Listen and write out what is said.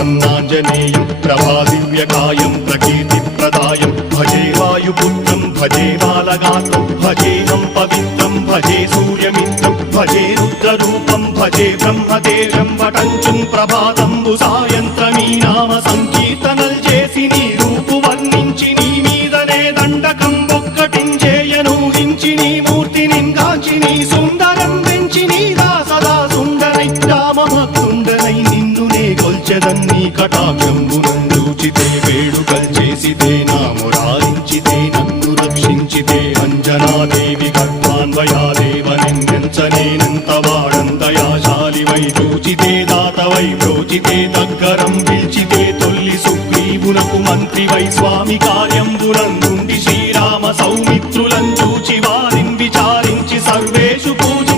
प्रसन्नाञ्जनेयं प्रभादिव्यकायं प्रकीर्तिप्रदायं भजे वायुपुत्रं भजे बालगात्रं भजेऽहं पवित्रं भजे सूर्यमित्रं भजे रुद्ररूपं भजे ब्रह्मदेवं वटञ्चुं प्रभाతంబు సాయంత్రమీ నామ సంకీర్తనల్ చేసి నీ రూపు వర్ణించి నీ మీదనే దండకం ఒక్కటించేయను హించి నీ మూర్తిని గాంచి నీ సుందరం వెంచి నీ దాసదా సుందరై రామభక్తుండనై నిన్నునే కొల్చెదన్ని కటాక్షంబునందూచితే వేడుకల్ చేసితే నా మురారించితే నన్ను రక్షించితే అంజనాదేవి గర్భాన్వయాదేవనెంచనేనంత వాడంతయాశాలివై చూచితే దాతవై ప్రోచితే దగ్గరం పిలిచితే తొల్లి సుగ్రీవునకు మంత్రివై స్వామి కార్యంబునందుండి శ్రీరామ సౌమిత్రులం చూచి వారిని విచారించి సర్వేషు పూజ